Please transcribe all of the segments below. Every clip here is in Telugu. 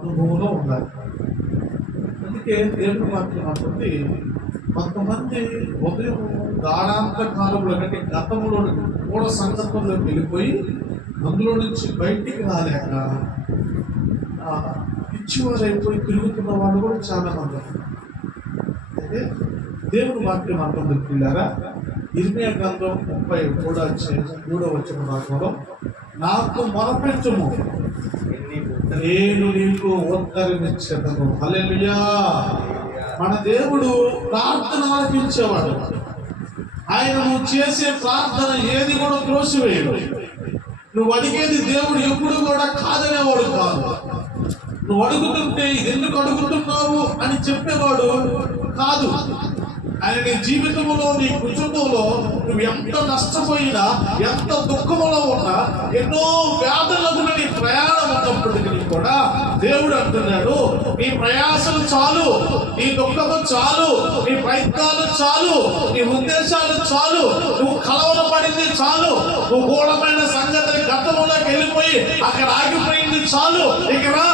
అనుభవంలో ఉండాలి. అందుకే దేవుని వాక్యం అంటుంది, కొంతమంది ఉదయం గాఢాంత కాలంలో అంటే గతంలో మూఢ సందర్భంలోకి వెళ్ళిపోయి అందులో నుంచి బయటికి రాలేక పిచ్చివారు అయిపోయి తిరుగుతున్న వాళ్ళు కూడా చాలా మంది. అయితే దేవుని వాక్యం అంటుంది పిల్లారా, ఇర్మియా గ్రంథం 33 వచ్చిన భాగంలో, నాకు మొరపెట్టుము నేను నీకు ఉత్తరమిచ్చేదను. హల్లెలూయా. మన దేవుడు ప్రార్థన ఆలకించేవాడు. ఆయన నువ్వు చేసే ప్రార్థన ఏది కూడా త్రోసివేయడు. నువ్వు అడిగేది దేవుడు ఎప్పుడు కూడా కాదనేవాడు కాదు. నువ్వు అడుగుతుంటే ఎందుకు అడుగుతున్నావు అని చెప్పేవాడు కాదు. ఆయన నీ జీవితంలో, నీ కుటుంబంలో నువ్వు ఎంత నష్టపోయినా, ఎంత దుఃఖంలో ఉన్నా, ఎన్నో వ్యాధులకు నీ ప్రయాణం ఉన్నప్పటికీ కూడా దేవుడు అంటున్నాడు, నీ ప్రయాసలు చాలు, నీ దుఃఖము చాలు, నీ ప్రయత్నాలు చాలు, నీ ఉద్దేశాలు చాలు, నువ్వు కలవరపడింది చాలు, నువ్వు గూఢమైన సంగతిని గతంలోకి వెళ్ళిపోయి అక్కడ ఆగిపోయింది చాలు, ఇక రా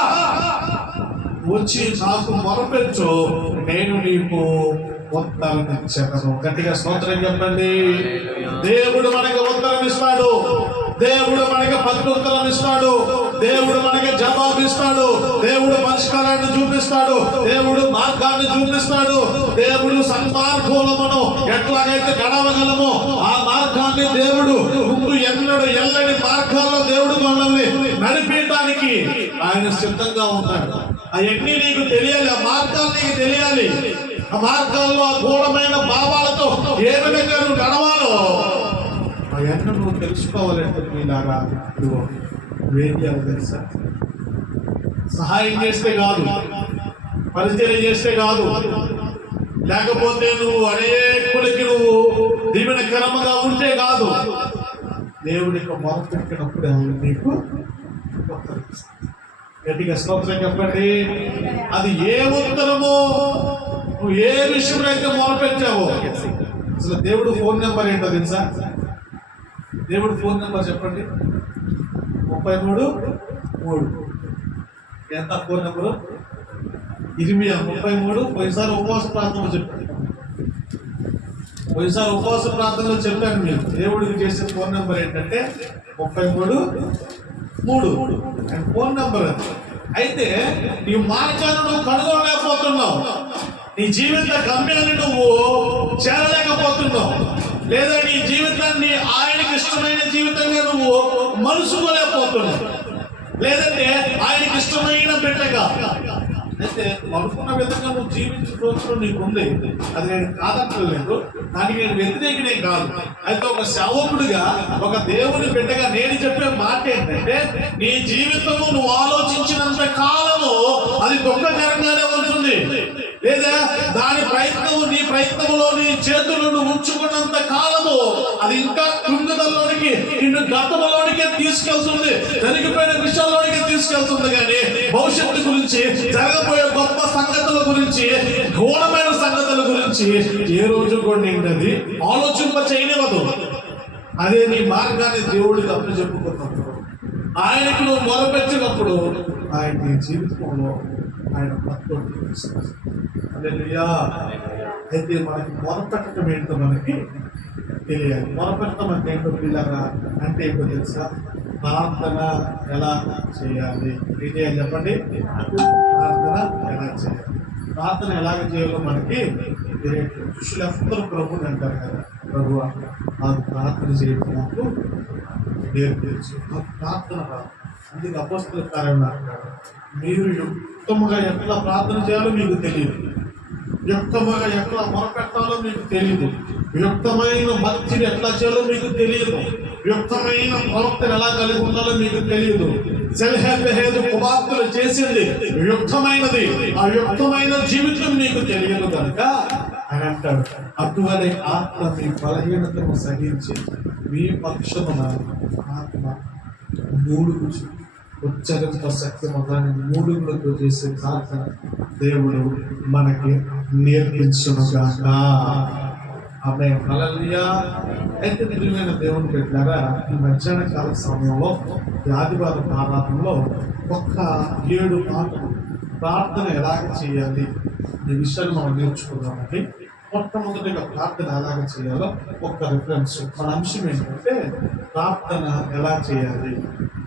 వచ్చి నాకు మొరపెచ్చు, నేను నీకు ఉత్తరం ఇచ్చాను. గట్టిగా స్తోత్రం చెప్పండి. దేవుడు మనకి ఉత్తరం ఇస్తాడు. దేవుడు మనకి ప్రత్యుత్తరం ఇస్తాడు. దేవుడు మనకి జవాబు ఇస్తాడు. దేవుడు పరిష్కారాన్ని చూపిస్తాడు. దేవుడు మార్గాన్ని చూపిస్తాడు. దేవుడు సన్మార్గంలో మనం ఎట్లాగైతే గడవగలమో ఆ మార్గాన్ని దేవుడు ముందు ఎల్లడి మార్గాల్లో దేవుడు మనల్ని నడిపించడానికి ఆయన సిద్ధంగా ఉన్నాడు. అవన్నీ నీకు తెలియాలి, ఆ మార్గాలు నీకు తెలియాలి. ఆ మార్గాల్లో ఆ గూఢమైన భావాలతో ఏ విధంగా నువ్వు నడవాలో అవన్నీ నువ్వు తెలుసుకోవాలంటే మీలాగా నువ్వేం చేయాలి తెలుసా? సహాయం చేస్తే కాదు, పరిచయం చేస్తే కాదు, లేకపోతే నువ్వు అనేకులకి నువ్వు దీవెనకరంగా ఉంటే కాదు. దేవుడికి మొదలుపెట్టినప్పుడు నీకు గట్టిగా స్తోత్రం చెప్పండి. అది ఏ ఉత్తరమో, నువ్వు ఏ విషయంలో అయితే మొదలుపెట్టావో, అసలు దేవుడు ఫోన్ నెంబర్ ఏంటో తెలుసా? దేవుడు ఫోన్ నెంబర్ చెప్పండి. 33 ఎంత ఫోన్ నెంబరు? ఇర్మియా 33. పోయినసారి ఉపవాస ప్రార్థనలో చెప్పండి. పోయినసారి ఉపవాస ప్రార్థనలో చెప్పాను మీరు. దేవుడికి చేసే ఫోన్ నెంబర్ ఏంటంటే 33 అండ్ ఫోన్ నెంబర్. అయితే నీ మార్గాన్ని నువ్వు కనుగొనలేకపోతున్నావు, నీ జీవిత గమ్యాన్ని నువ్వు చేరలేకపోతున్నావు, లేదా నీ జీవితాన్ని ఆయనకి ఇష్టమైన జీవితంగా నువ్వు మలుసుకోలేకపోతున్నావు, లేదంటే ఆయనకి ఇష్టమైన బిడ్డగా. అయితే అనుకున్న విధంగా నువ్వు జీవించడం నీకు ఉంది, అది నేను కాదట్లేదు, దానికి నేను వ్యతిరేకనే కాదు. అయితే ఒక సేవకుడిగా, ఒక దేవుని బిడ్డగా నేను చెప్పే మాట ఏంటంటే, నీ జీవితము నువ్వు ఆలోచించినంత కాలము అది దుఃఖకరంగానే ఉంటుంది, లేదా దాని ప్రయత్నము, నీ ప్రయత్నంలో నీ చేతులను ఉంచుకున్నంత కాలము అది ఇంకా కృంగుదలలోనికి, నిన్ను గతంలోనికే తీసుకెళ్తుంది, జరిగిపోయిన విషయాల్లోనికే తీసుకెళ్తుంది. కానీ భవిష్యత్తు గురించి, జరగబోయే గొప్ప సంగతుల గురించి, ఘోరమైన సంగతుల గురించి ఏ రోజు కూడా అది ఆలోచింప చేయనివ్వదు. అదే నీ మార్గాన్ని దేవుడికి అప్పు చెప్పుకున్నప్పుడు, ఆయనకు నువ్వు మొదలుపెట్టినప్పుడు ఆయన నీ జీవితంలో ఆయన అయితే మనకి మొదలుపెట్టడం ఏంటో మనకి తెలియాలి. మొదలుపెట్టడం అంటే ఏంటో పిల్లగా అంటే ఏంటో తెలుసా? ప్రార్థన ఎలా చేయాలి? ఏం చెప్పండి? ప్రార్థన ఎలా చేయాలి? ప్రార్థన ఎలాగ చేయాలో మనకి శిష్యులందరూ ప్రభుని అంటారు కదా, ప్రభు నాకు ప్రార్థన చేయడం నాకు నేర్పించు. నాకు ప్రార్థన రాదు. అందుకే అపోస్తలుల కార్యంలో అంటారు, మీరు యుక్తముగా ఎట్లా ప్రార్థన చేయాలో మీకు తెలియదు, యుక్తముగా ఎట్లా మొరపెట్టాలో మీకు తెలియదు, యుక్తమైన భక్తిని ఎట్లా చేయాలో మీకు తెలియదు, యుక్తమైన ప్రవక్తను ఎలా కలిగి ఉండాలో మీకు తెలియదు. సెల్హేదు కుమార్తెలు చేసింది యుక్తమైనది, ఆ యుక్తమైన జీవితం మీకు తెలియదు కనుక ఆయన అంటాడు, అటువలే ఆత్మ మీ బలహీనతను సహించి మీ పక్షమున ఆత్మ 3 ఉచ్చరింప శక్తి మొదలైన 3 చేసే ప్రార్థన దేవుడు మనకి నేర్పించునుగాక. ఆమె హల్లెలూయా. అయితే ప్రియమైన దేవుని పెట్టారా, ఈ మధ్యాహ్న కాల సమయంలో ఈ ఆదివారం ఆరాధనలో ఒక్క 7 మాటలు ప్రార్థన ఎలాగ చేయాలి ఈ విషయాన్ని మనం నేర్చుకుందామండి. మొట్టమొదటిగా ప్రార్థన ఎలాగ చేయాలో ఒక్క రిఫరెన్స్. మన అంశం ఏంటంటే ప్రార్థన ఎలా చేయాలి,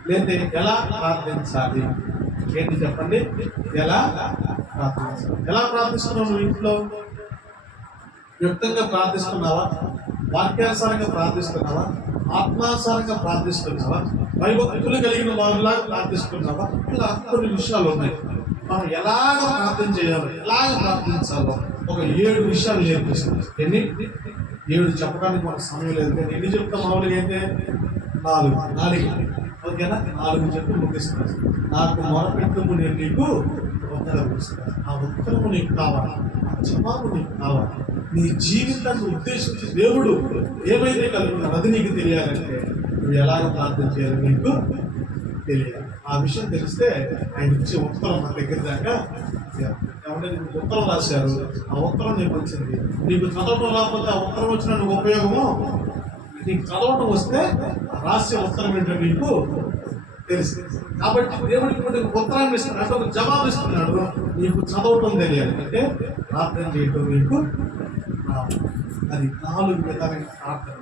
లేదా ఎలా ప్రార్థించాలి. ఏంటి చెప్పండి? ఎలా ప్రార్థించాలి. ఎలా ప్రార్థిస్తున్నావు నువ్వు ఇంట్లో? యుక్తంగా ప్రార్థిస్తున్నావా? వాక్యానుసారంగా ప్రార్థిస్తున్నావా? ఆత్మానుసారంగా ప్రార్థిస్తున్నావా? భయభక్తులు కలిగిన వారిలాగా ప్రార్థిస్తున్నావా? ఇలా కొన్ని విషయాలు ఉన్నాయి. మనం ఎలాగ ప్రార్థన చేయాలో, ఎలాగ ప్రార్థించాలో ఒక 7 విషయాలు నేర్పిస్తుంది. ఎన్ని? 7 చెప్పడానికి మనకు సమయం లేదు, కానీ ఎన్ని చెప్తాం? మామూలుగా అయితే 4 ఓకేనా? 4 చెప్పి ముగిస్తాను. నాకు మొరపెట్టుము, నేను నీకు ఉత్తరం ఇస్తాను. ఆ ఉత్తరము నీకు కావాలి, ఆ జవాబు నీకు కావాలి. నీ జీవితాన్ని ఉద్దేశించి దేవుడు ఏమైతే కలుగుతున్నాడు అది నీకు తెలియాలంటే నువ్వు ఎలాగ ప్రార్థన చేయాలి నీకు తెలియాలి. ఆ విషయం తెలిస్తే ఆయన ఇచ్చే ఉత్తరం మన దగ్గర దాకా ఏమంటే నీకు ఉత్తరం రాశారు, ఆ ఉత్తరం నీకు వచ్చింది. నీకు చదవటం రాకపోతే ఆ ఉత్తరం వచ్చిన నువ్వు ఉపయోగము. నీకు చదవటం వస్తే రాసే ఉత్తరం ఏంటో నీకు తెలుసు. కాబట్టి దేవుడికి ఉత్తరాన్ని ఇస్తున్నాడు, ఒక జవాబు ఇస్తున్నాడు. నీకు చదవటం తెలియాలి అంటే ప్రార్థన చేయటం నీకు అది 4 విధాలైన ప్రార్థన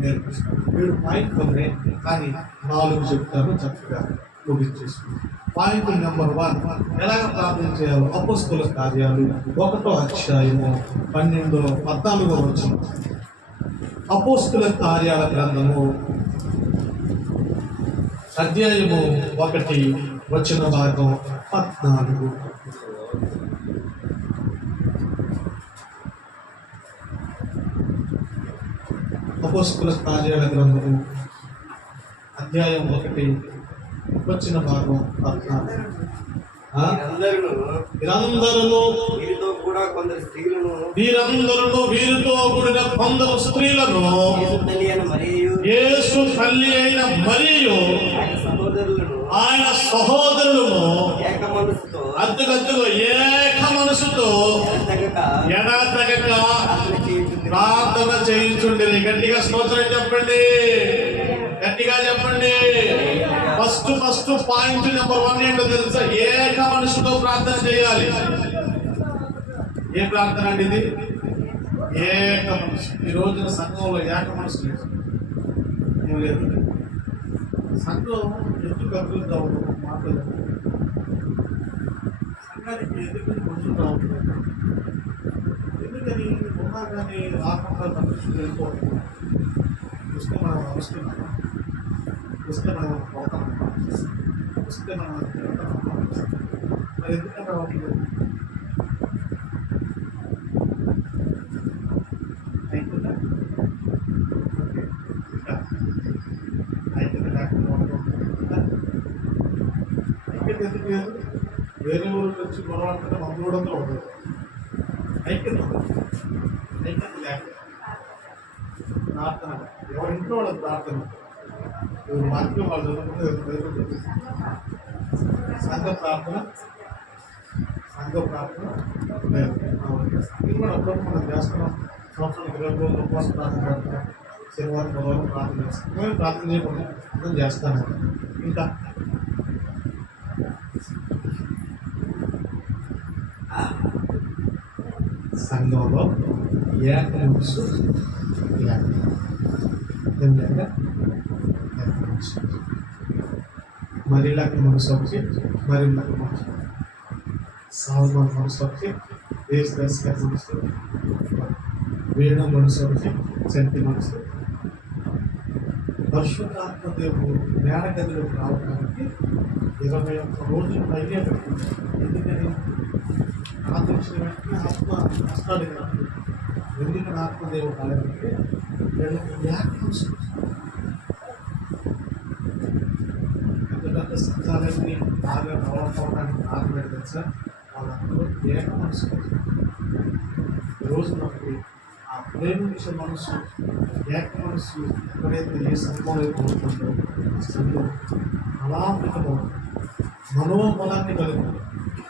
నేర్పిస్తాను. 7 పాయింట్లు ఉన్నాయి, కానీ 4 చెప్తాను, చక్కగా ముగించేసుకుంటాను. పాయింట్ నెంబర్ 1, ఎలాగ ప్రార్థన చేయాలో అపోస్తలుల కార్యాలు 1వ అధ్యాయము 12-14 వచనం. అపోస్తలుల కార్యాల గ్రంథము అధ్యాయము 1 వచన భాగం 14. అపోస్తలుల కార్యాల గ్రంథము అధ్యాయం 1 వచన భాగం 14. వీరితో కూడా కొందరు స్త్రీలను, వీరితో కూడిన కొందరు స్త్రీలను యేసు తల్లి అయిన మరియు ఆయన సహోదరులను అద్దెకద్దుగా ఏక మనసుతో ఎడతెగక ప్రార్థన చేయించుండిరి. గట్టిగా స్తోత్రం చెప్పండి, గట్టిగా చెప్పండి. ఫస్ట్ పాయింట్ నెంబర్ 1 ఏంటో తెలుసా? ఏక మనసుతో ప్రార్థన చేయాలి. ఏ ప్రార్థన అండి ఇది? ఏక మనసు. ఈ రోజున సంఘంలో ఏక మనసు లేదు, ఏం లేదు. సంఘం ఎందుకు అభివృద్ధి అవ్వదు? మాట్లాడదు. సంఘానికి ఎందుకు కొంచెం రావట్లేదు? ఎందుకని? ఉన్నా కానీ రాకుండా పరిస్థితులు వెళ్ళిపోతుంది. వస్తే మనం వస్తున్నాం, వస్తే మనం పోతాం, వస్తే మనం మరి ఎందుకని రావట్లేదు? అయిపోయిందా? అయిపోయింది. ఎందుకు లేదు? వేరే ఊరు వచ్చి గొడవ అంటే మన 300 ఉంటుంది. అయిపోయింది లేక ప్రార్థన, ఎవరింట్లో వాళ్ళకి ప్రార్థన, వాక్యం వాళ్ళు చదువుకుంటే సంఘ ప్రార్థన లేదు. సంఘం కూడా అప్పుడప్పుడు మనం చేస్తున్నాం. సంవత్సరానికి 20 రోజులు ఉపవాస ప్రార్థన పెడతాం, శనివారం బుధవారం ప్రార్థన చేస్తాం. మేము ప్రార్థన చేయకుండా అర్థం చేస్తాను. ఇంకా సంఘంలో ఏక మనసు, మరిలాక మనసు ఒకటి, మరిలాక మనసు సాల్మాన్ మనసు ఒకటి, దేశ మనసు, వీణ మనసు ఒకటి, శక్తి మనసు. పరిశుద్ధాత్మ దేవుడు మేడగదిలోకి రావడానికి 21 రోజులు పైనే పెట్టింది. ఎందుకని? ఆదర్శించిన వెంటనే ఆత్మ కష్టాలు కాదు. ఎందుకని ఆత్మదేవుడు కాలేదంటే పెద్ద సంఘాలన్నీ బాగా డెవలప్ అవడానికి కారణం ఏంటంటే సార్, వాళ్ళందరూ ఏక మనసు. రోజు మనకి ఆ ప్రేమించే మనసు, ఏక మనసు ఎక్కడైతే ఏ సంఘం అయితే ఉంటుందో సంఘం అలాంటిగా మనోబలాన్ని కలిగి,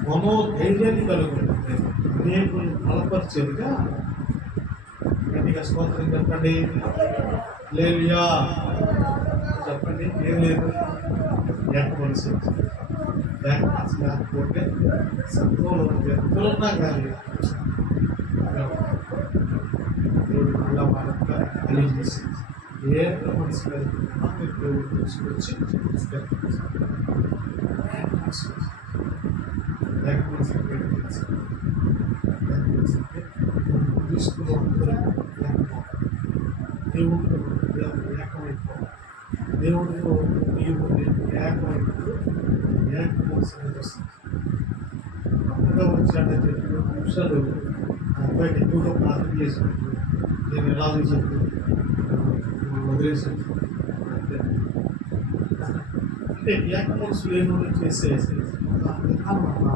మనోధైర్యాన్ని కలిగి ఉంటుంది. అనేకులు బలపరిచేదిగా గట్టిగా స్తోత్రం చెప్పండి. హల్లెలూయా చెప్పండి. ఏం లేదు, ఏక మనసు లేకపోతే సంఘంలో ఎంతలున్నా కానీ దేవుడు మళ్ళా వాళ్ళంతా కలిగేసి ఏక మనసు దేవుడు తీసుకొచ్చి తీసుకుని దేవుడితో ఏకమైపోవాలి. దేవుడితో నీవు ఏకమైనప్పుడు ఏక మనసు అనేది వస్తుంది. కొత్తగా వచ్చాడంటే 2 నిమిషాలు ఆ అబ్బాయికి ఎక్కువగా ప్రార్థన చేసినప్పుడు నేను ఎలా చెప్పి వదిలేసాను అంటే ఏక మనసు లేని చేసే విధానం అలా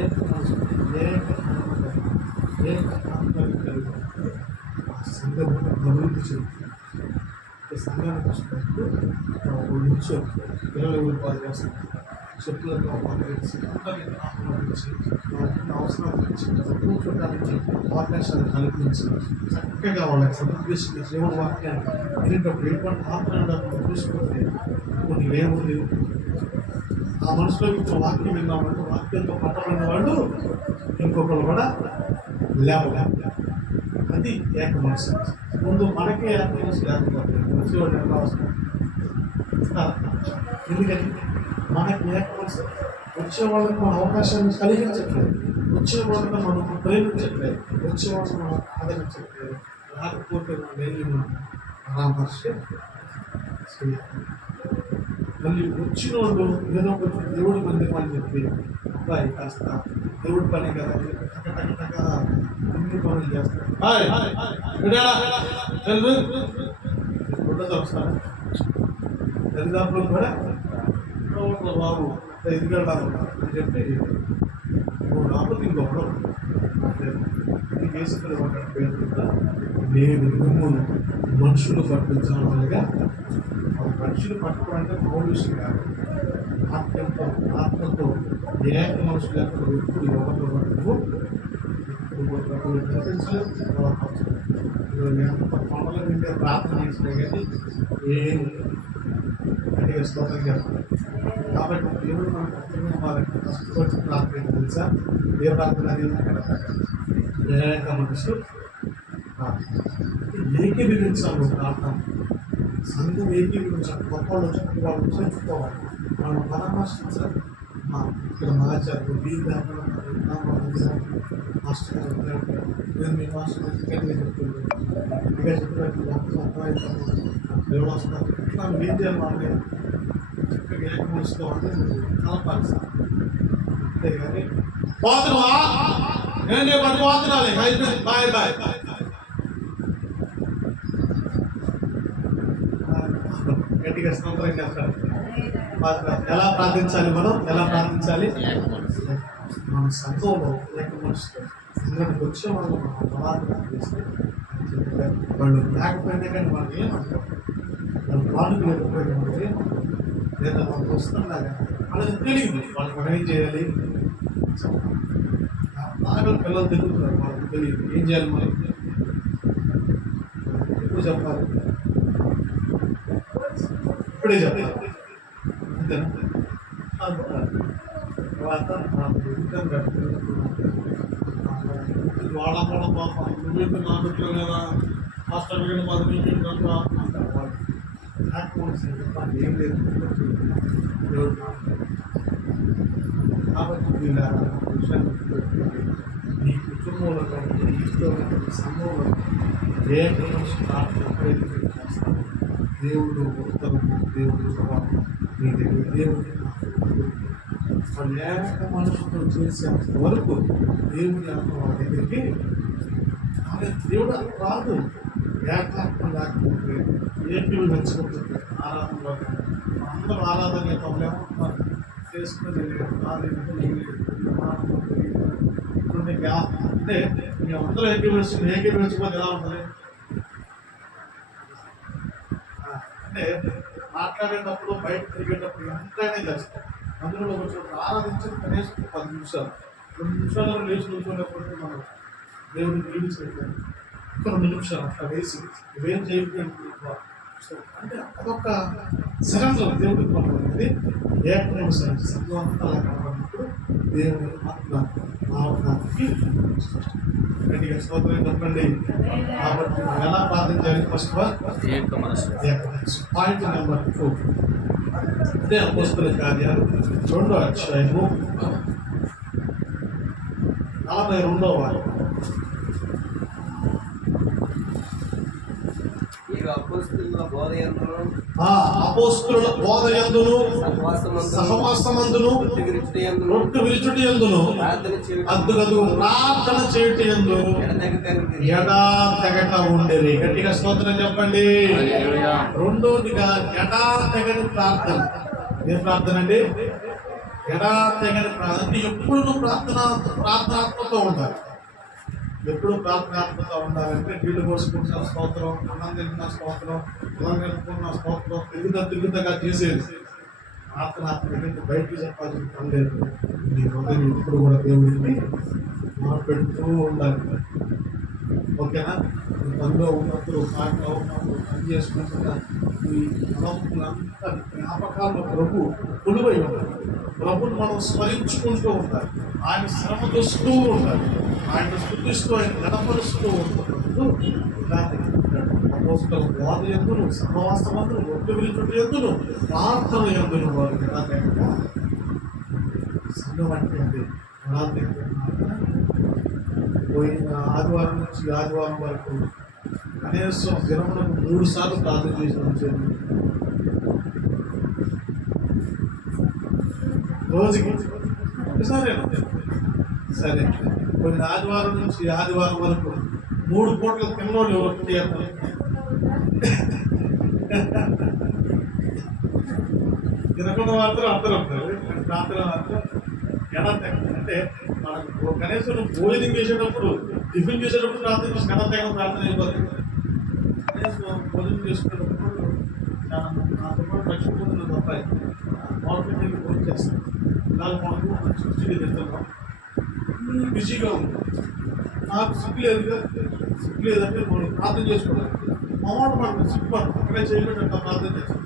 ఏక మనసు ఏక కలిగి సంఘం అభివృద్ధి చెందుతుంది. సంఘానికి వచ్చినప్పుడు నుంచో పిల్లలు ఊరిపాలు చేస్తారు, చెట్లతో పక్కరించి అందరినీ ఆహ్వానించి అవసరాలు ఇచ్చి కూర్చోడానికి అవకాశాలు కల్పించి చక్కగా వాళ్ళకి సమర్పిస్తుంది. దేవుడు వాక్యాన్ని వినేటప్పుడు ఎటువంటి ఆత్మీయులను చూసుకుంటే కొన్ని లేవు. ఆ మనసులో ఇప్పుడు వాక్యం విన్నామంటే వాక్యంతో పట్టబడిన వాళ్ళు ఇంకొకరు కూడా లేవలేము. అది ఏక మనసు. ముందు మనకే ఏక మనసు లేకపోతే వచ్చేవాళ్ళు ఎంత అవసరం. ఎందుకని మనకి ఏక మనసు వచ్చేవాళ్ళకి మన అవకాశాన్ని కలిగించట్లేదు, వచ్చేవాళ్ళని మనం ప్రేమించట్లేదు, వచ్చేవాళ్ళని మనం ఆదరించట్లేదు. రాకపోతే మనం వెళ్ళి మనం పరామర్శ మళ్ళీ వచ్చిన వాళ్ళు ఏదో కొంచెం దేవుడి మందిరం అని చెప్పి అబ్బాయి కాస్త దేవుడి పని కదా అన్ని పనులు చేస్తారు. వస్తారు తల్లిదండ్రులు కూడా బాబు ఎదుగుతారు అని చెప్పి రాకపోతే ఇంకొకడు కేసుకుని పేరు నేను మిమ్మల్ని మనుషులు పట్టించాలిగా. మనుషులు పట్టుకోవాలంటే మౌలిషం కాదు, ఆత్మతో ఏక మనుషులు లేకుండా ఎప్పుడు ఎవరితో పట్టుకు ఇప్పుడు ప్రపంచలేదు. ఎంత పనులు నిండే ప్రార్థన చేసినా కానీ ఏం గట్టిగా స్తోత్రం చేస్తారు. కాబట్టి దేవుడు మనకు అర్థమైన వాళ్ళకి కష్టపడి ప్రార్థన తెలుసా? ఏ ప్రార్థన ఏక మనసు ఏకీభవించాలి. ప్రార్థన సంఘం ఏకీభవించాలి. గొప్ప వాళ్ళు వచ్చినప్పుడు వాళ్ళు చేర్చుకోవాలి, వాళ్ళు పరామర్శించాలి. ఇక్కడ మహాచార్యులు మాస్టర్ నేను మీ మాస్టర్ చెప్తున్నాను ఇంకా చెప్పినట్టు ఎవరు వస్తారు ఇట్లా ఏం చేయాలి వాళ్ళని చక్కగా ఏక మనసుతో అంటే కలపాలి సార్. అంతేగాని పోతున్నా నేను పని పోతున్నాలి బాయ్ బాయ్ గట్టిగా స్తోత్రం చేస్తారు. ఎలా ప్రార్థించాలి? మనం ఎలా ప్రార్థించాలి? మన సంఘంలో ఏక మనసుతో సంఘానికి వచ్చే వాళ్ళు మనం ప్రార్థన చేస్తే వాళ్ళు లేకపోయినా కానీ వాళ్ళు ఏమంటారు, వాళ్ళు పాలు లేకపోయినా వాళ్ళు ఏమంటారు, లేదా వాళ్ళు వస్తున్నాగా వాళ్ళకి తెలియదు. వాళ్ళు మనం ఏం చేయాలి? బాగా పిల్లలు తిరుగుతున్నారు, వాళ్ళకి తెలియదు ఏం చేయాలి. మనం ఎప్పుడు చెప్పాలి? ఇప్పుడే చెప్పాలి. అంతేనా? తర్వాత వాళ్ళ కూడా పాపం నువ్వు నా బిడ్డలు కదా మాస్టర్ గారు 10 నిమిషాలు ఏం లేదు. కాబట్టి వీళ్ళ విషయాన్ని మీ కుటుంబంలో కానీ ఇంట్లో సమూహంలో ఏ ప్రార్థన ఎప్పుడైతే చేస్తారో దేవుడు ఉత్తరం, దేవుడు జవాబు మీ దగ్గర, దేవుడు వాళ్ళు ఏక మనుషులతో చేసేంత వరకు దేవుడి ఆత్మ వాళ్ళ దగ్గరికి దేవుడు రాదు. ఏకాత్మ లేకపోతే ఏపీలు నచ్చకపోతే ఆరాధనలో అందరూ ఆరాధన పనులేమంటున్నారు చేసుకుని అంటే మేమందరూ ఏకీభవించకపోతే ఎలా ఉంటుంది అంటే మాట్లాడేటప్పుడు బయట తిరిగేటప్పుడు ఎంతైనా చేస్తాం. అందులో కొంచెం ఆరాధించేది కనీసం 10 నిమిషాలు 2 నిమిషాలు లేచి నిల్చుకునేప్పటికీ మనం దేవుడిని జీవించలేదు. ఒక్క 2 నిమిషాలు అట్లా వేసి ఇవేం చేయకపోయింది అంటే అదొక సరెండర్ దేవుడికి పంపబడింది. ఏకమైన సంఘం అంతా అలా కనబడినప్పుడు దేవుని ఆత్మ మానవానికి గట్టిగా స్తోత్రం చెప్పండి. కాబట్టి మనం ఎలా ప్రార్థన చేయాలి? ఫస్ట్ పాయింట్ నెంబర్ 2 అదే అపోస్తలుల కార్యాలు 2వ అధ్యాయము 42వ వాక్యం. అపోస్తలుల బోధయందును అపోస్తలుల బోధయందును సహవాసమందును రొట్టె విరుచుట యందును అద్దుగదు ప్రార్థన చేయుట యందు ఎడా తెగక ఉండేది. గట్టిగా స్తోత్రం చెప్పండి. రెండోదిగా ఎడా తెగని ప్రార్థన. ఏ ప్రార్థన అండి? ఎడా తెగని ప్రార్థన. ఎప్పుడు నువ్వు ప్రార్థనాత్మతో ఉండాలి. ఎప్పుడు ప్రార్థనాత్మతో ఉండాలంటే నీళ్లు పోసుకుంటున్న స్తోత్రం, అన్నం తింటున్న స్తోత్రం, పొలం వెళ్తున్న స్తోత్రం, తిరుగుతగా చేసేది ప్రార్థనాత్మక. బయటికి చెప్పాల్సిన పని లేదు. నీ హృదయం ఎప్పుడు కూడా దేవుడికి పెడుతూ ఉండాలి. ఓకేనా? పనిలో ఉన్నప్పుడు, పాటలో ఉన్నప్పుడు, పని చేసుకుంటున్న ఈ తలంపులంతా జ్ఞాపకాల్లో ప్రభు కొలువై ఉండాలి. ప్రభుని మనం స్మరించుకుంటూ ఉండాలి. ఆయన శ్రమ చూస్తూ ఉండాలి. ఆయన స్థుతిస్తూ, ఆయన గణపరుస్తూ ఉంటున్నప్పుడు ఇలాంటి అపోస్తలుల బోధ యందును సహవాసమందును రొట్టె విరుచుట యందును ప్రార్థన యందును వారు ఎలా తెగక సంఘం అంటే అది ఎలా పోయిన ఆదివారం నుంచి ఆదివారం వరకు కనీసం దినములకు 3 సార్లు ప్రార్థన చేసి ఉంచారు. రోజుకి ఒకసారి సరే. కొన్ని ఆదివారం నుంచి ఆదివారం వరకు 3 పూటలు తిన్నోళ్ళు ఎవరు చేస్తారు? తినకుండా మాత్రం అందరూ ఉంటారు. ప్రార్థన మాత్రం ఎలా అంటే మనకు కనీసం భోజనం చేసేటప్పుడు, టిఫిన్ చేసేటప్పుడు ప్రార్థన చేసి గణతగా ప్రార్థన అయిపోతుంది. కనీసం భోజనం చేసుకునేటప్పుడు చాలా నాతో పాటు లక్ష్మీపూర్ణ అబ్బాయి మార్కెట్ వెళ్ళి భోజనం చేస్తాం. ఇలాగ మనకు సృష్టికి తింటున్నాం. బిజీగా ఉంది. నాకు సిగ్గు లేదంటే మనం ప్రార్థన చేసుకోవాలి. మా మాట మనకు సిగ్గుపడు అక్కడే చేయకుండా ప్రార్థన చేస్తాం.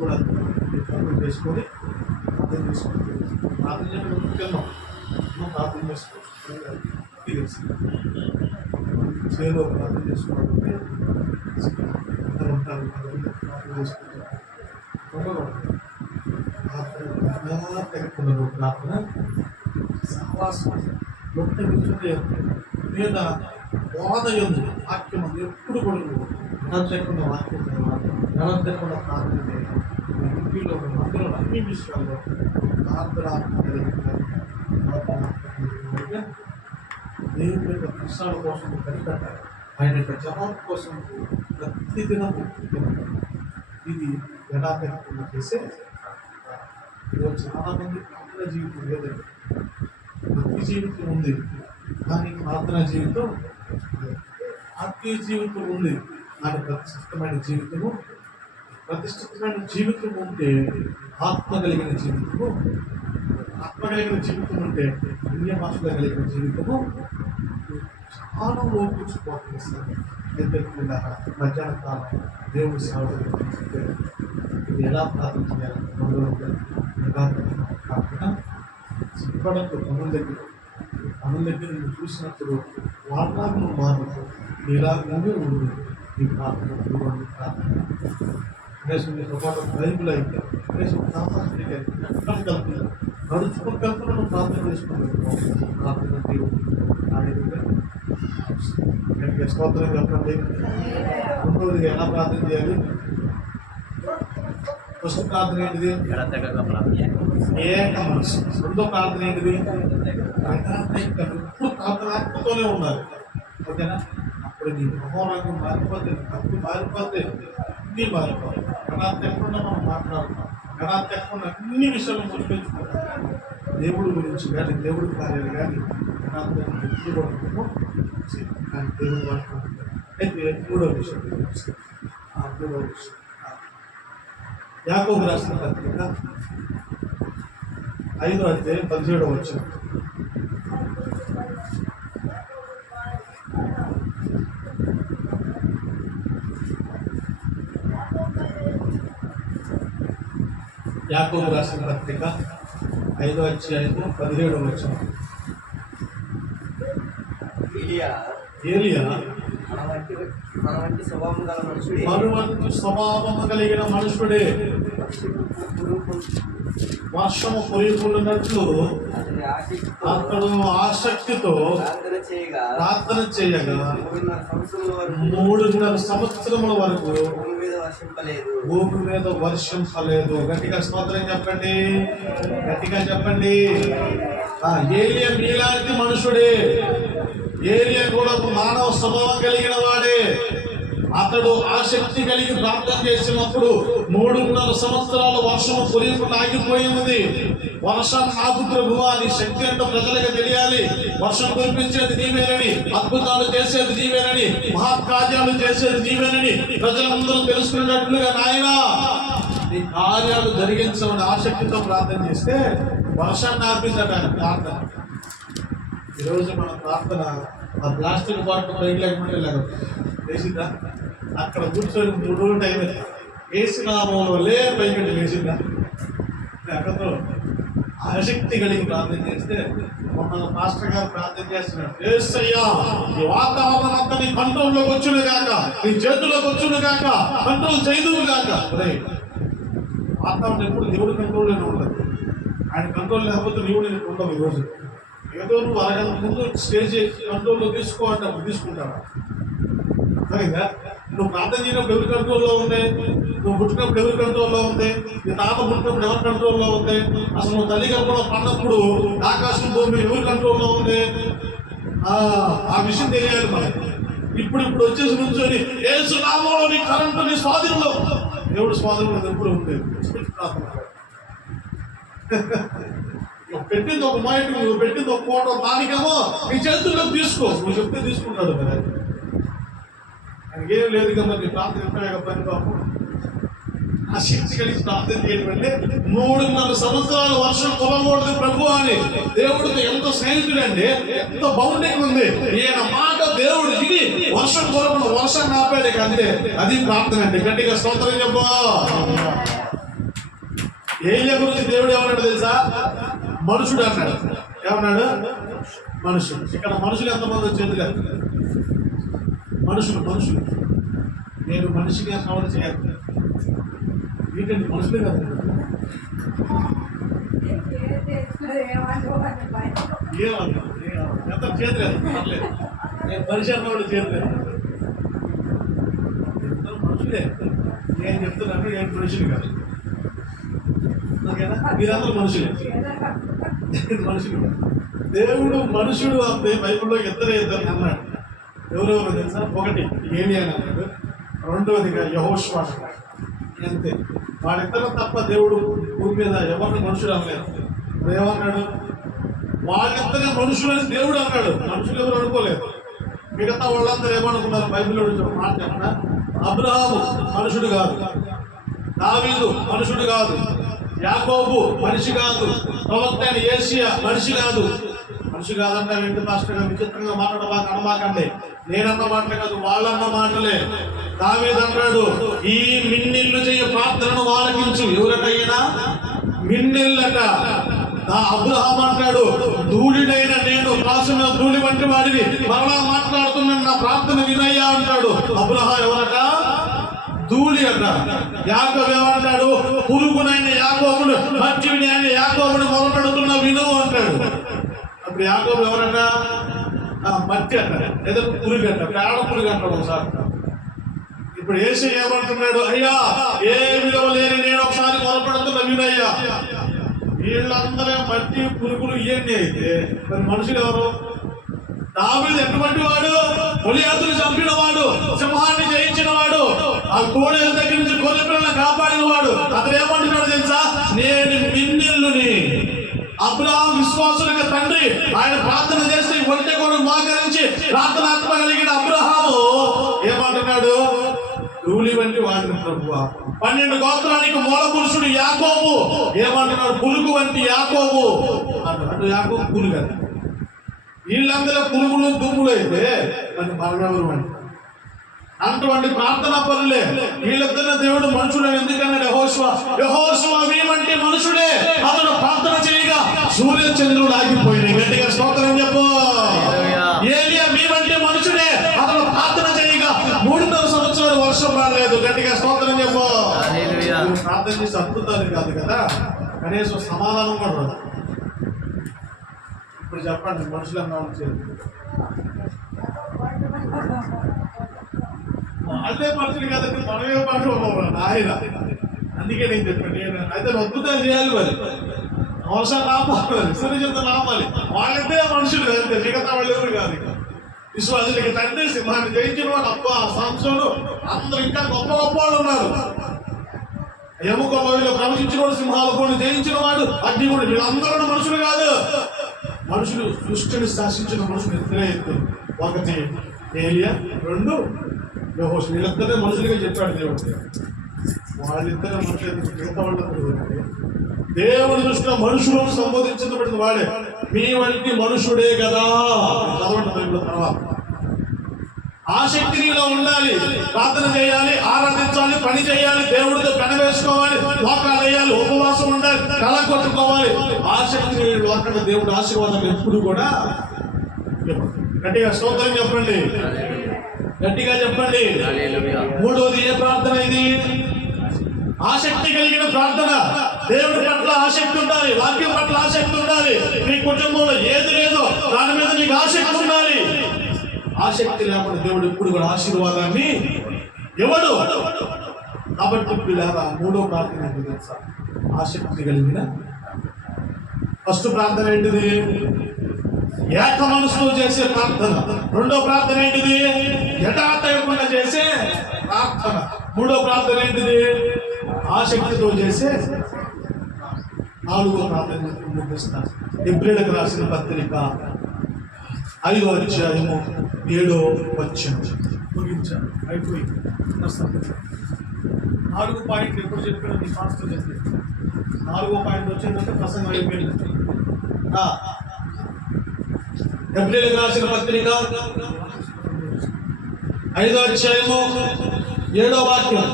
కూడా ప్రార్థన చేసుకొని ప్రార్థన చేయడం తిన్నాం. ప్రార్థన చేసుకోవచ్చు. చేలో ప్రార్థన చేసుకోవాలంటే ఉంటారు. ప్రార్థన చేసుకుంటారు. ప్రార్థన సహవాసం రొట్టె విరుచుట లేదా బోధ యందు వాక్యం ఎప్పుడు కూడా గణతకుండా వాక్యం గణతకుండా ప్రార్థన చేయాలి. ఇంటిలో మందిలో అన్ని విషయాల్లో దేవుని యొక్క కష్టాల కోసం కనిపెట్టాలి. ఆయన యొక్క జవాబు కోసం ప్రతిదినం ఇది యథార్థంగా చేసే. ఈరోజు చాలామంది ప్రార్థన జీవితం లేదండి. భక్తి జీవితం ఉంది కానీ ప్రార్థన జీవితం, ఆత్మీయ జీవితం ఉంది కానీ ప్రతిష్ఠితమైన జీవితం ఉంటే ఆత్మ కలిగిన జీవితము, ఆత్మ కలిగిన జీవితం ఉంటే అన్య భాషలో కలిగిన జీవితము చాలా లోపించిపోతుంది సార్. ఎందుకంటే మధ్యాహ్న కాలం దేవుడి సేవలు ఇది ఎలా ప్రార్థన చేయాలి? కాకుండా సిద్ధపడకు పనుల దగ్గర నువ్వు చూసినప్పుడు వాళ్ళ నువ్వు మారుతూ ఇలాగే ఉంది. ఈ ప్రార్థన కనీసం నీకు పాటు బైబుల్ అయితే కనీసం ప్రార్థన కలుపుతుంది. నడుచుకుని కలుపున నువ్వు ప్రార్థన చేసుకుంటావు. ప్రార్థన దేవుడు గట్టిగా స్తోత్రం చెప్పండి. రెండోది ఎలా ప్రార్థన చేయాలి? ఫస్ట్ ప్రార్థన ఏంటిది? ఏక మనసు. రెండో ప్రార్థన ఏంటిది? ఎప్పుడు ప్రార్థనాత్మతోనే ఉండాలి. ఓకేనా? అప్పుడు నీ మొహరంగం మారిపోతే, భక్తి మారిపోతే, అన్నీ మారిపోతాయి. గణాలు తెక్కకుండా మనం మాట్లాడుతాం. గణాలు తెక్కకుండా అన్ని విషయాలు మునిపించుకుంటాం. దేవుడి గురించి కానీ దేవుడి కార్యాలు కానీ గణాలు ఎప్పుడు కూడా కానీ దేవుడు మాట్లాడుకుంటాం. అయితే మూడో విషయం యాకోబు రాసిన పత్రిక 5వ అధ్యాయం 17వ వచనం. యాకోబు రాసిన పత్రిక 5వ అధ్యాయము 17వ వచనం. ఏలియా మన వంటి స్వభావం గల మనుషుడే, మరువంటి స్వభావము కలిగిన మనుషుడే వర్షము కురియుకున్నట్లు అతడు ఆసక్తితో ప్రార్థన చేయగా 3.5 సంవత్సరముల వరకు భూమి మీద వర్షింపలేదు. గట్టిగా స్తోత్రం చెప్పండి, గట్టిగా చెప్పండి. ఏలియా మీలాంటి మనుషుడే. ఏలియా కూడా మానవ స్వభావం కలిగిన వాడే. అతడు ఆసక్తి కలిగి ప్రార్థన చేసినప్పుడు 3.5 సంవత్సరాలు వర్షము కురియకుండా ఆగిపోయింది. వర్షాన్ని ఆపు ప్రభువా, నీ శక్తి అంటే ప్రజలకు తెలియాలి. వర్షం కురిపించేది నీవేనని, అద్భుతాలు చేసేది నీవేనని, మహాకార్యాలు చేసేది నీవేనని ప్రజలందరూ తెలుసుకున్నట్లుగా నాయనా నీ కార్యాలు జరిగించమని ఆసక్తితో ప్రార్థన చేస్తే వర్షాన్ని ఆపించాడు ఆయన ప్రార్థన. ఈరోజు మన ప్రార్థన ఆ ప్లాస్టిక్ బాటిల్ పైకి లేకుండా వేసిందా? అక్కడ కూర్చొని 3 రోజులు టైం వేసినామో పైకి వేసిందా? అక్కడతో ఆసక్తి కలిగి ప్రార్థన చేస్తే మొన్న మాస్టర్ గారు ప్రార్థన చేస్తున్నాడు, యేసయ్యా ఈ వాతావరణం అంతా నీ కంట్రోల్లోకి వచ్చును గాక, నీ చేతుల్లోకి వచ్చును గాక, కంట్రోల్ చేయదువు గాక. వాతావరణం ఎప్పుడు దేవుడి కంట్రోల్లోనే ఉండదు. ఆయన కంట్రోల్ లేకపోతే దేవుడు ఉండవు. ఈరోజు ఏదో నువ్వు అరగంట ముందు స్టేజ్ కంట్రోల్లో తీసుకో అంటే అప్పుడు తీసుకుంటావా? సరిగా నువ్వు ప్రార్థన చేయనప్పుడు ఎవరి కంట్రోల్లో ఉంది? నువ్వు పుట్టినప్పుడు ఎవరి కంట్రోల్లో ఉంది? నీ తాత పుట్టినప్పుడు ఎవరి కంట్రోల్లో ఉంది? అసలు నువ్వు తల్లి గర్భంలో పడినప్పుడు ఆకాశం భూమి ఎవరి కంట్రోల్లో ఉంది? ఆ విషయం తెలియాలి మనకి. ఇప్పుడు వచ్చేసి నుంచొని యేసు నామములో నీ కరెంటు నీ స్వాధీనంలో, దేవుడు స్వాధీనంలో ఎప్పుడు ఉంది. పెట్టింది ఒక మైండ్, నువ్వు పెట్టింది ఒక ఫోటో, దానికేమో నీ చేతుల్లో తీసుకో, నువ్వు చెప్తే తీసుకుంటాడు కదా. ఆయనకి ఏం లేదు కదా, నీ ప్రార్థన ఎంత పని బాబు. ఆ శక్తి కలిసి ప్రార్థన చేయడం అంటే 3.5 సంవత్సరాలు వర్షం కురవకూడదు ప్రభు అని దేవుడితో ఎంత స్నేహితుడండి, ఎంత బౌండింగ్ ఉంది. ఈయన మాట దేవుడు ఇది వర్షం కురవకుండా వర్షం ఆపాడు అంతే. అది ప్రార్థన అండి. గట్టిగా స్తోత్రం చెప్పు. ఏలియా గురించి దేవుడు ఏమన్నాడు తెలుసా? మనుషుడు అన్నాడు. ఏమన్నాడు? మనుషుడు. ఇక్కడ మనుషులు ఎంతమంది వచ్చేది కాదు. మనుషులు నేను మనిషిగా సవరణ చేయాలి. ఏంటండి మనుషులే కాదు, ఎంత చేతులేదు పర్లేదు. నేను మనిషి అన్నవాడు చేతులేదు. మనుషులే. నేను చెప్తున్నాను, నేను మనిషిని కాదు. మీరందరూ మనుషులే. దేవుడు మనుషుడు అంటే బైబిల్లో ఇద్దరు అన్నాడు. ఎవరెవరు తెలుసా? ఒకటి ఏలియా అన్నాడు, రెండవదిగా యెహోషువ అన్నాడు. అంతే. వాడిద్దరు తప్ప దేవుడు భూమి మీద ఎవరిని మనుషుడు అనలేదు. ఏమన్నాడు? వాళ్ళిద్దరే మనుషులని దేవుడు అన్నాడు. మనుషులు ఎవరు అనుకోలేదు. మిగతా వాళ్ళందరూ ఏమనుకున్నారు? బైబిల్లో మాట చెప్పిన అబ్రహాము మనుషుడు కాదు, దావీదు మనుషుడు కాదు, యాకోబు మనిషి కాదు, ప్రవక్త అయిన యేషయా మనిషి కాదు. మనిషి కాదంటే వెంట మాస్టర్ గారు విచిత్రంగా మాట్లాడబాక అనమాకండి. నేనన్న మాటలే కాదు, వాళ్ళన్న మాటలే. దావీదు అంటాడు, ఈ మిన్నిళ్ళు చేయ ప్రార్థనను ఆలకించు. ఎవరికైనా మిన్నెల్లట. అబ్రహాం అంటాడు, ధూళినైన నేను రాసిన ధూళి వంటి వాడిని మరలా మాట్లాడుతున్నాను, నా ప్రార్థన వినయ్యా అంటాడు. అబ్రహాం ఎవరట? ధూళి అట. యాకోబు ఏమంటాడు? పురుగునైన యాకోబుడు, మట్టిని అయిన యాకోబుడు మొదలుపెడుతున్న వినువు అంటాడు. అప్పుడు యాకోబు ఎవరట? మట్టి అట, ఏదో పురుగు అంట, పేడ పురుగు అంటాడు ఒకసారి. ఇప్పుడు యేసు ఏమంటున్నాడు? అయ్యా ఏ విలువ లేని నేను ఒకసారి మొదలుపెడుతున్న వినయ్యా. వీళ్ళందరూ మట్టి పురుగులు ఇవన్నీ అయితే మరి మనుషులు ఎవరు? దావీదు ఎటువంటి వాడు? గొలియాతును చంపిన వాడు, సింహాన్ని జయించిన వాడు, ఆ కోడెల దగ్గర నుంచి గొర్రె పిల్లలను కాపాడిన వాడు. అతను ఏమంటున్నాడు తెలుసా? నేను మిన్నెల్లుని. అబ్రహాం విశ్వాసులకు తండ్రి. ఆయన ప్రార్థన చేస్తే ఒంటె కూడా మోకరించి ప్రార్థనాత్మ కలిగిన అబ్రహాము ఏమంటున్నాడు? ధూళి వంటి వాడిని ప్రభువా. 12 గోత్రానికి మూల పురుషుడు యాకోబు ఏమంటున్నాడు? పురుగు వంటి యాకోబు అటు యాకోబు పురుగు అని. వీళ్ళందరూ పురుగులు దుమ్ములు అయితే మరి మనమెవరు అంటే అటువంటి ప్రార్థనా పనులే. వీళ్ళిద్దరిన దేవుడు మనుషులను ఎందుకన్నాడు? యెహోషువ వంటి మనుషుడే అతడు ప్రార్థన చేయగా సూర్య చంద్రుడు ఆగిపోయినాయి. గట్టిగా స్తోత్రం చెప్పు. ఏలియా మీ వంటి మనుషుడే అతడు ప్రార్థన చేయగా 3.5 సంవత్సరాలు వర్షం రాలేదు. గట్టిగా స్తోత్రం చెప్పు. ప్రార్థన చేసి అద్భుతాలు కాదు కదా, కనీసం సమాధానం కూడా రాదు. ఇప్పుడు చెప్పండి, మనుషులంగా వచ్చేది వాళ్ళే మనుషులు కదండి, మనమే పాటు ఆయన. అందుకే నేను చెప్పాను, నేను అయితే అద్భుతాలు చేయాలి, మరి అవసరం రావాలి, సూర్యచంద్ర రావాలి. వాళ్ళంటే మనుషులు అంతే, మిగతా వాళ్ళు ఎవరు కాదు. విశ్వాసులకి తండ్రి సింహాన్ని జయించిన వాడు అబ్బా సంసోను, అందరూ ఇంకా గొప్ప గొప్ప వాళ్ళు ఉన్నారు. ఎముక లోయలో ప్రవచించిన వాడు, సింహాల కోడిని జయించిన వాడు, అగ్ని కూడా, వీళ్ళందరూ మనుషులు కాదు. మనుషులు సృష్టిని శాసించిన మనుషులు ఇద్దరే ఎత్తు. ఒకటి ఏలియా, 2 యెహోషు. వీళ్ళిద్దరే మనుషులుగా చెప్పాడు దేవుడు. వాళ్ళిద్దరే మనుషులు, మిగతా వాళ్ళు దేవుడి దృష్టిలో మనుషులను సంబోధించబడింది వాడే. మీ వంటి మనుషుడే కదా. చదవండి తర్వాత. ఆసక్తి నీలో ఉండాలి, ప్రార్థన చేయాలి, ఆరాధించాలి, పని చేయాలి, దేవుడితో కనవేసుకోవాలి, వాకాలు వేయాలి, ఉపవాసం ఉండాలి, కళ కొట్టుకోవాలి. ఆసక్తి లోకడ దేవుడి ఆశీర్వాదం ఎప్పుడు కూడా. గట్టిగా స్తోత్రం చెప్పండి, గట్టిగా చెప్పండి. 3వది ఏ ప్రార్థన ఇది? ఆసక్తి కలిగిన ప్రార్థన. దేవుడి పట్ల ఆసక్తి ఉండాలి, వాక్యం పట్ల ఆసక్తి ఉండాలి. నీ కుటుంబంలో ఏది లేదో దాని మీద నీకు ఆసక్తి ఉండాలి. ఆసక్తి లేకుండా దేవుడు ఎప్పుడు కూడా ఆశీర్వాదాన్ని ఎవడు. కాబట్టి పిల్లరా, 3వ ప్రార్థన ఏంటి తెలుసా? ఆసక్తి కలిగిన. ఫస్ట్ ప్రార్థన ఏంటిది? ఏక మనసుతో చేసే ప్రార్థన. 2వ ప్రార్థన ఏంటిది? యథార్థకుండా చేసే ప్రార్థన. 3వ ప్రార్థన ఏంటిది? ఆసక్తితో చేసే. 4వ ప్రార్థన ముగిస్తాను. హెబ్రీయులకు రాసిన పత్రిక 5వ అధ్యాయము 7వ వచనం ముగించాను. అయిపోయింది. 4 పాయింట్లు ఎప్పుడు చెప్పాను నీ పాస్టర్ చేస్తే 4వ పాయింట్ వచ్చిందంటే ప్రసంగం అయిపోయింది. హెబ్రీయులకు రాసిన పత్రిక 5వ అధ్యాయము 7వ వాక్యం.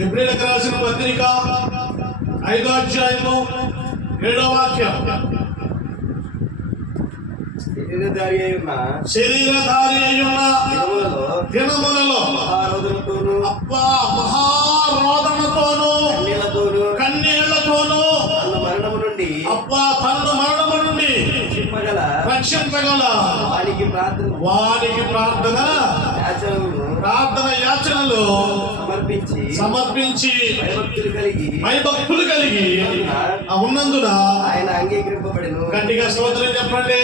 హెబ్రీయులకు రాసిన పత్రిక 5వ అధ్యాయము 7వ వాక్యం. శరీరధారి అయ్యున్న దినములలో అబ్బా మహారోదనతోను కన్నీళ్లతోను అబ్బా తనను మరణము నుండి రక్షింపగల వారికి ప్రార్థన యాచనలు సమర్పించి భయభక్తులు కలిగి ఉన్నందున ఆయన అంగీకరింపబడెను. గట్టిగా స్తోత్రం చెప్పండి,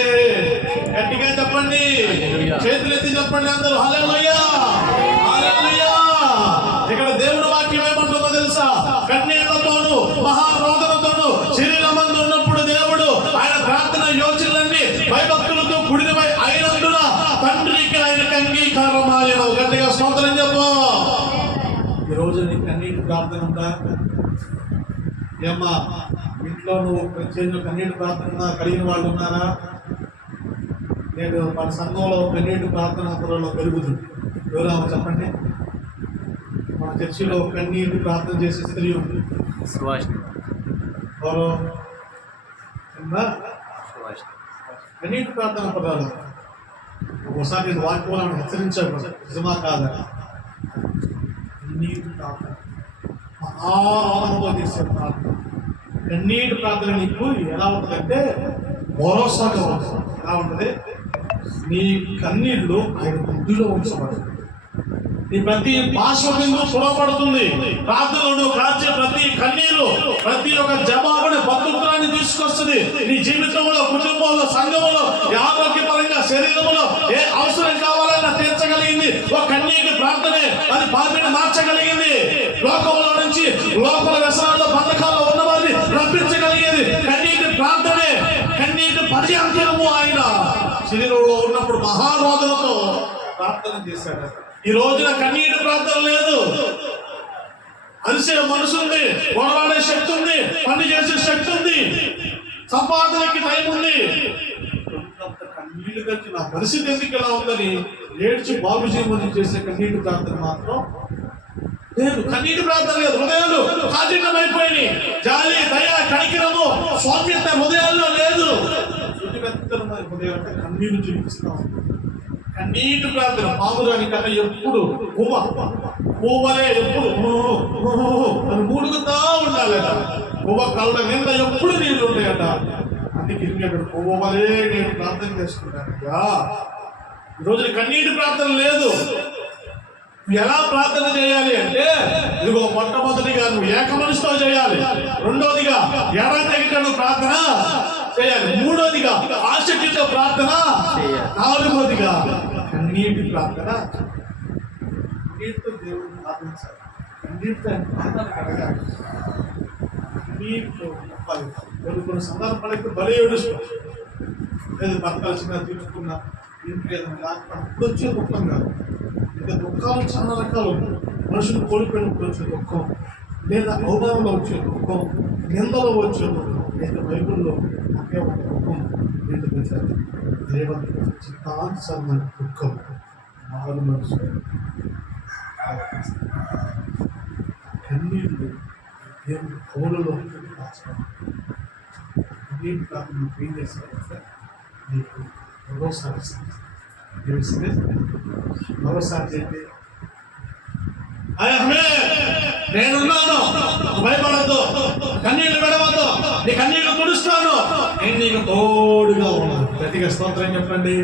గట్టిగా చెప్పండి, చేతులు ఎత్తి చెప్పండి అందరూ. హల్లెలూయా, హల్లెలూయా. ఇక్కడ దేవుడి వాక్యం ఏమంటుందో తెలుసా? కన్నీళ్లతోను మహారోదనతోను శరీరమందు ఉన్నప్పుడు దేవుడు ఆయన ప్రార్థన యోచనలన్నీ భయభక్తులతో కూడినవై అయినందున తండ్రికి ఆయనకు అంగీకారమాయను. గట్టిగా స్తోత్రం చెప్పు. ఈరోజు నీకు కన్నీటి ప్రార్థన ఉందా? ఏమ్మా ఇంట్లో నువ్వు ప్రత్యేకంగా కన్నీటి ప్రార్థన కలిగిన వాళ్ళు ఉన్నారా? నేను మన సంఘంలో కన్నీటి ప్రార్థన అంతలో పెరుగుతుంది. ఎవరో చెప్పండి. మన చర్చిలో కన్నీటి ప్రార్థన చేసే స్త్రీ ఉంది. ఎవరో కన్నీటి ప్రార్థన పదాలు ఒకసారి నేను వాక్యాలను హెచ్చరించాను, నిజమా కాదా? కన్నీటి ప్రార్థన మహారోధంతో చేసే ప్రార్థన. కన్నీటి ప్రార్థన నీకు ఎలా ఉంటుందంటే భరోసాగా ఉంటుంది. ఎలా ఉంటుంది? నీ కన్నీళ్లు ఆయన బుద్ధిలో ఉంచబడదు. నీ ప్రతి బాష్పబిందు చూడబడుతుంది. ప్రార్థనలో కాల్చే ప్రతి కన్నీరు ప్రతి ఒక్క జవాబుని ప్రత్యుత్తరాన్ని తీసుకొస్తుంది. నీ జీవితంలో, కుటుంబంలో, సంఘంలో, ఆరోగ్యపరంగా, శరీరంలో ఏ అవసరం కావాలన్నా తీర్చగలిగింది ఒక కన్నీటి ప్రార్థనే. అది పాపిని మార్చగలిగింది. లోకంలో నుంచి లోపల వ్యసనాల్లో బంధకాల్లో ఉన్నవారిని రప్పించగలిగేది కన్నీటి ప్రార్థనే. కన్నీటి పర్యాంతరము ఆయన శరీరంలో ఉన్నప్పుడు మహారోదనతో ప్రార్థన చేశాడు. ఈ రోజున కన్నీటి ప్రార్థన లేదు. అలిసే మనసు ఉంది, కొనవాడే శక్తి ఉంది, పని చేసే శక్తి ఉంది, సంపాదనకి టైం ఉంది. కన్నీటి కన్నీళ్లు కట్టి నా పరిస్థితి ఎందుకు ఇలా ఉందని ఏడ్చి బాగు చేయమని చేసే కన్నీటి ప్రార్థన మాత్రం లేదు. కన్నీటి ప్రార్థన లేదు. హృదయాలు కాఠిన్యమైపోయినాయి. జాలి, దయ, కనికరము, సౌమ్యత హృదయాల్లో లేదు. హృదయం అంటే కన్నీళ్లు చూపిస్తాం. కన్నీటి ప్రార్థన మామూలుగానికన్నా ఎప్పుడు పువ్వలే ఎప్పుడు అని మూడుగుతా ఉండాలి. పువ్వ కళ్ళ నిండా ఎప్పుడు నీళ్ళు ఉంటాయట. అందుకే ఇక్కడ పువ్వలే నేను ప్రార్థన చేసుకుంటాను. ఈరోజు కన్నీటి ప్రార్థన లేదు. ఎలా ప్రార్థన చేయాలి అంటే ఇదిగో మొట్టమొదటిగా నువ్వు ఏక మనసుతో చేయాలి. రెండోదిగా ఎడతెగటను ప్రార్థన చేయాలి. మూడోదిగా ఆసక్తితో ప్రార్థన. నాలుగోదిగా కన్నీటి ప్రార్థన. కన్నీటితో దేవుడిని ప్రార్థించాలి. కన్నీటితో ప్రార్థన కడగాలి. కన్నీటితో కొన్ని సందర్భాలకు బలి ఏడుస్తాం. లేదు భర్త వచ్చినా తీసుకున్నా ఇంట్లో ఏదైనా అప్పుడు వచ్చే దుఃఖం కాదు. ఇంకా దుఃఖాలు చాలా రకాలు. మనుషులు కోల్పోయినప్పుడు వచ్చే దుఃఖం, లేదా అవమానంలో వచ్చే దుఃఖం, నిందలో వచ్చే దుఃఖం, లేదా బైబుల్లో ఒకే ఒక దుఃఖం ఏంటి తెలుసా? దేవత చిత్తానుసరమైన దుఃఖం. మారు మనుషులు కన్నీళ్ళు దేవుడి కోరులో కన్నీళ్ళు కాదు. నువ్వు ఏం చేస్తావు? నీకు మరోసారి మరోసారి చెప్పి నేనున్నాను, భయపడద్దు, కన్నీళ్లు పెడవద్దు, నీ కన్నీళ్లు తుడుస్తాను, నేను నీకు తోడుగా ఉన్నాను. గట్టిగా స్తోత్రం చెప్పండి.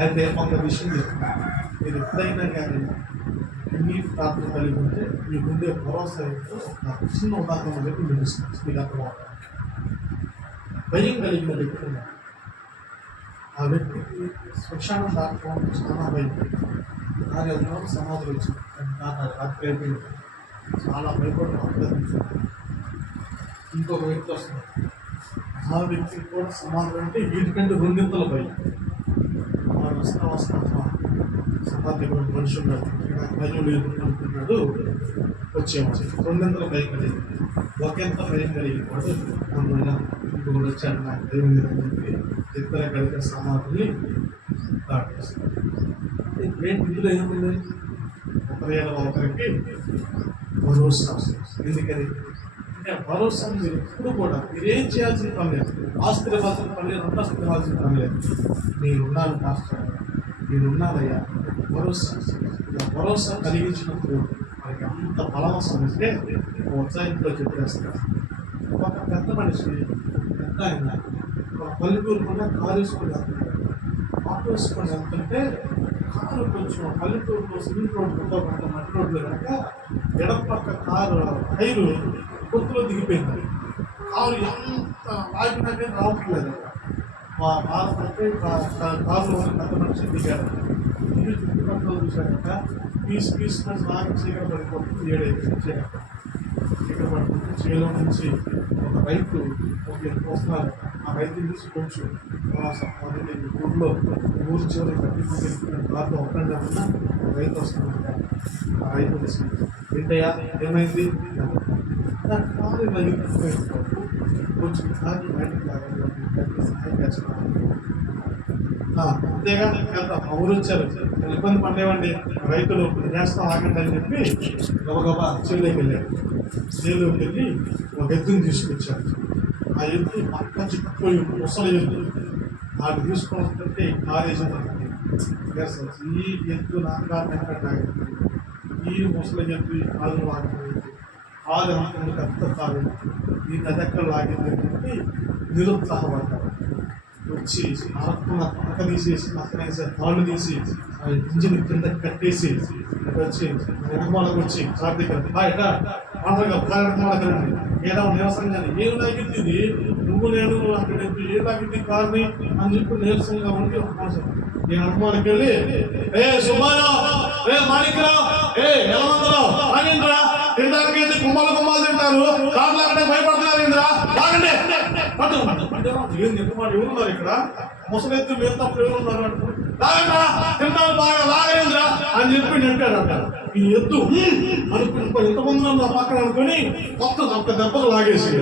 అయితే కొంత విషయం చెప్తున్నాను. మీరు ఎప్పుడైనా కానీ కన్నీటి ప్రార్థన కలిగి ఉంటే మీ ముందే భరోసా ఒక చిన్న ఉదాహరణ చెప్పి నిలుస్తుంది. మీకు అర్థం భయం కలిగిన వ్యక్తి ఉన్నారు. ఆ వ్యక్తికి శ్మశానం దాటుకోవడం చాలా భయం. కార్యాలయంలో సమాధులు వచ్చింది. రాత్రి అయిపోయింది. చాలా భయపడి అప్రదించారు. ఇంకొక వ్యక్తి వస్తుంది. ఆ వ్యక్తికి కూడా సమాధులు అంటే వీటికంటే రెండింతల భయం. వాడు వస్తా సమాధి మనుషులు భయం లేదు అనుకుంటున్నాడు. వచ్చేవాడు రెండింతల భయం కలిగింది. ఒకంత భయం కలిగిన వాడు అందువల్ల ఇంకొకటి వచ్చాడు. నాకు దేవుని చెప్పి ఇద్దరు కలిగిన సమాధిని దాటేస్తాడు. ఇందులో ఏముంది? ఒకరికి భరోసా. ఎందుకని అంటే భరోసా మీరు ఎప్పుడు కూడా మీరేం చేయాల్సిన పని లేదు. ఆస్తి ఇవ్వాల్సిన పని లేదు, అంతస్తు ఇవ్వాల్సిన పని లేదు. నేనున్నాను మాస్టర్, నేనున్నానయ్యా. భరోసా కలిగించినప్పుడు మనకి అంత బలం వస్తుందంటే ఉత్సాహంతో చెప్పేస్తారు. ఒక పెద్ద మనిషి పెద్ద ఆయన ఒక పల్లెటూరు కూడా కారు వేసుకొని వెళ్తున్నాడు. ఆటో వేసుకొని వెళ్తుంటే కారు కొంచెం పల్లెటూరులో సిమెంట్ రోడ్డు కనుక మట్టి రోడ్లు కనుక ఎడం పక్క కారు టైరు కొత్తలో దిగిపోయింది. కారు ఎంత లాగినా కానీ రావట్లేదు. మా బాధపడితే కారులో పెద్ద మనిషి దిగాడు. ఇల్లు చుట్టుపక్కల చూశాక పీస్ లాగా చీకటి పడిపోతుంది. 7 చీకటి పడుతుంది. చేలో నుంచి ఒక రైతు వస్తున్నారు. ఆ రైతుని చూసి కొంచెం ఊళ్ళో ఊరు చివరి కట్టిన కారులో ఒక్కడే ఉన్న రైతు వస్తున్నారు. ఆ రైతు ఏంటయ్యా ఏమైంది? కారు కొంచెం కారు బయటకు లాగా సహాయం చేస్తున్నాను. అంతేగా ఊరు వచ్చారు, ఇబ్బంది పడేవండి రైతులు, చేస్తాం ఆగండి అని చెప్పి గబగబా చేలోకి వెళ్ళారు. చేలోకి వెళ్ళి ఒక ఎద్దుని తీసుకొచ్చారు. ఆ ఎద్దు పక్క చిక్కుపోయి ముసలి ఎద్దు. నాకు తీసుకోవాలంటే కారు వేసేదాన్ని ఈ ఎద్దు నాన్నగారు వెనకట్టాగి ఈ ముసలి ఎద్దు ఈ కారు లాగిపోయింది. కారు అనుకుంటే పెద్ద కారు ఈ నదెక్కడ లాగిందని చెప్పి నిరుత్సాహపడ్డారు. వచ్చి పక్క తీసేసి పక్కనేసి తాళ్ళు తీసి ఇంజిన్ కింద కట్టేసి వచ్చి వెనకమాలకు వచ్చి కార్ దగ్గర వెనకమాలకండి ఏదో నీరసంగా ఏం లాగింది ఇది, నువ్వు నేను అక్కడ ఏం లాగింది కార్ని అని చెప్పి నీరసంగా ఉండి నేను అనుమానకి వెళ్ళి సుబ్బారావు, మాణిక్యరావు, ఎలమందరావు ఆగిండ్రా, తినడానికి అయితే గుమ్మాలు తింటారు, కార్లు అక్కడే భయపడుతున్నారు ఏంద్రా, లాగండి ఏంది ఎక్కువ ఎవరున్నారు ఇక్కడ, ముసలెత్తు మీరు తప్పుడు ఎవరున్నారు అంటారు, లాగండ్రా తింటారు బాగా లాగలేదురా అని చెప్పి నెట్టాడు అంటారు. ఈ ఎద్దు అనుకుని ఎంతమంది నా పక్కన అనుకుని మొత్తం ఒక్క దెబ్బలు లాగేసి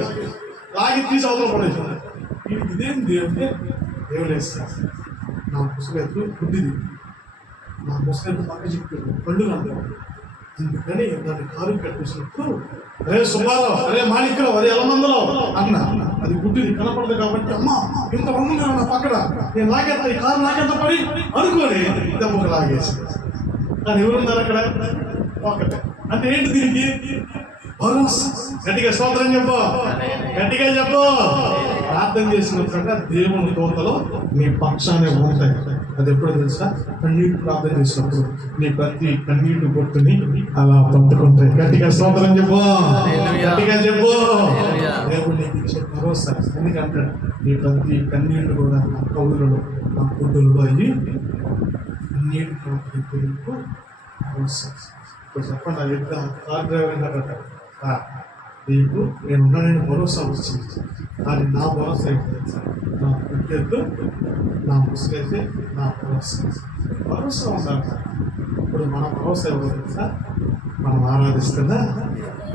లాగి తీసి అవతల పడేసాడు. ఇదేంటి అంటే దేవుడేస్తారు. నా ముసలి గుడ్డిది, నా ముసలి పక్క చెప్పాడు కళ్ళు రంగు. అందుకని దాన్ని కారు కట్టేసినప్పుడు అరే సుబ్బారావు, అరే మాణిక్యరావు, అరే ఎలమందరావు అన్న, అది గుడ్డిది కనపడదు కాబట్టి అమ్మ ఇంత మంది నా పక్కన నేను లాగేస్తా, ఈ కారు నాకెంత పడి అనుకోని దెబ్బకు లాగేసి. కానీ ఎవరున్నారు అక్కడ? ఒకటే. అంటే ఏంటి దీనికి భరోసా. గట్టిగా స్తోత్రం చెప్పు, గట్టిగా చెప్పు. ప్రార్థన చేసినప్పుడు దేవుని దూతలు నీ పక్షానే ఉంటాయి. అది ఎప్పుడు తెలుసా? కన్నీటి ప్రార్థన చేసినప్పుడు నీ ప్రతి కన్నీటి బొట్టుని అలా పట్టుకుంటాయి. గట్టిగా స్తోత్రం చెప్పు, గట్టిగా చెప్పు. దేవుడు నీకు ఇచ్చే భరోసా. ఎందుకంటే నీ ప్రతి కన్నీళ్ళు కూడా నా కౌలులో నా పొట్టులలో అయ్యి కన్నీటి ప్రార్థన భరోసా. ఇప్పుడు చెప్పండి, ఆ వ్యక్తి కార్ డ్రైవర్ ఏంటంటే నీకు నేను భరోసా వచ్చింది. అది నా భరోసా అయితే నా పుట్టెద్దు, నా ముసుగైతే నా భరోసా ఉండాలి. ఇప్పుడు మన భరోసా ఎవరు తెలుసా? మనం ఆరాధిస్తుందా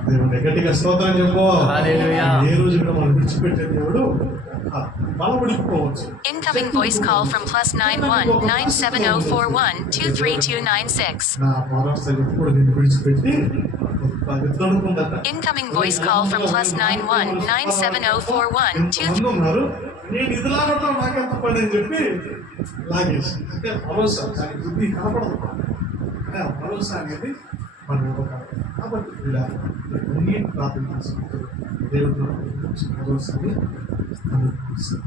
దేవుడు. గట్టిగా స్తోత్రం చెప్పు. ఏ రోజు కూడా మనం విడిచిపెట్టే దేవుడు బలపడిపోవచ్చు. Incoming voice call from +91 97041 23296. నా భరోసా ఎప్పుడు నేను విడిచిపెట్టి Incoming voice call from +91 97041 ఉన్నారు. నేను ఇది లాగటం నాకెంత పని అని చెప్పి లాగేసి. అంటే భరోసా దాని బుద్ధి కనపడదు. అంటే ఆ భరోసా అనేది మనం ఇవ్వగలం. కాబట్టి ఇలా అన్ని ప్రార్థన చేసుకుంటారు దేవుడు భరోసాని అనుభవిస్తారు.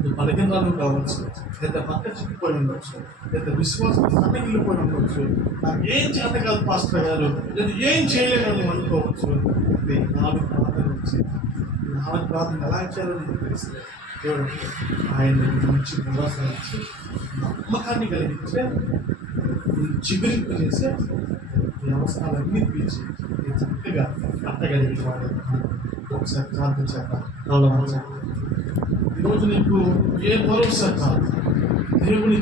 నువ్వు బలహీనరాలు కావచ్చు, లేదా పక్క చిక్కిపోయి ఉండొచ్చు, లేదా విశ్వాసం సన్నగిల్లిపోయి ఉండొచ్చు. నాకు ఏం చేత కాదు పాస్టర్ గారు, లేదా ఏం చేయలేను అనుకోవచ్చు. అది నాలుగు ప్రార్థన వచ్చి నాలుగు ప్రార్థన ఎలా ఇచ్చారో నీకు తెలిసి దేవుడు ఆయన మంచి భరోసా ఇచ్చి నమ్మకాన్ని కలిగించే చిగురింపు చేసే ఈ అవసరాలన్నీ తీర్చి చక్కగా కట్టగలిగిన వాడు. ఒకసారి ప్రార్థన చేద్దాం. ఈరోజు నీకు ఏ భరోసా కాదు దేవుని